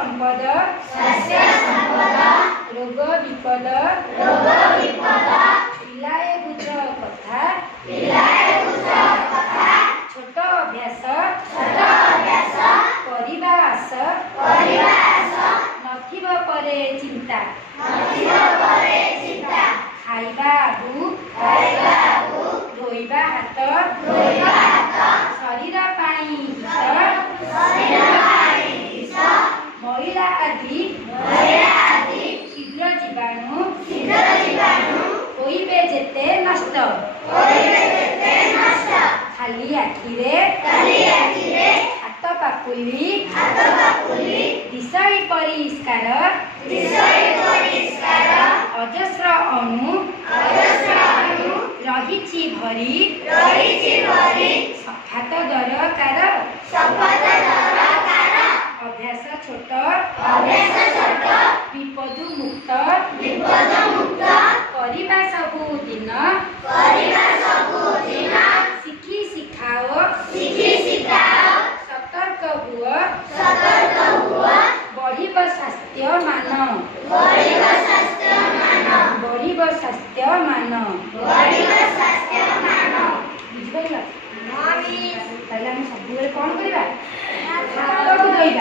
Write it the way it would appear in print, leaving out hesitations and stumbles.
संपद रोग विपद पिलाए बुझ कथा छोट अभ्यास करिबा आस नथिब परे चिंता खाइबा आगु धोइबा हाथ शरीर पानी महिला आदि शीघ्र जीवाणु होइबे जेते नष्ट खाली आखिरे हाथ पाकुली विषय परिष्कार अजस्र अणु रहिछि भरी सफात दरकार अभ्यास छोट विपदु मुक्त करिबा सबु दिन शिखी शिखाओ सतर्क हुओ बढ़िब स्वास्थ्य मान बुझिपार ताहले हम सब कौन करवा हाथ को धोइबा।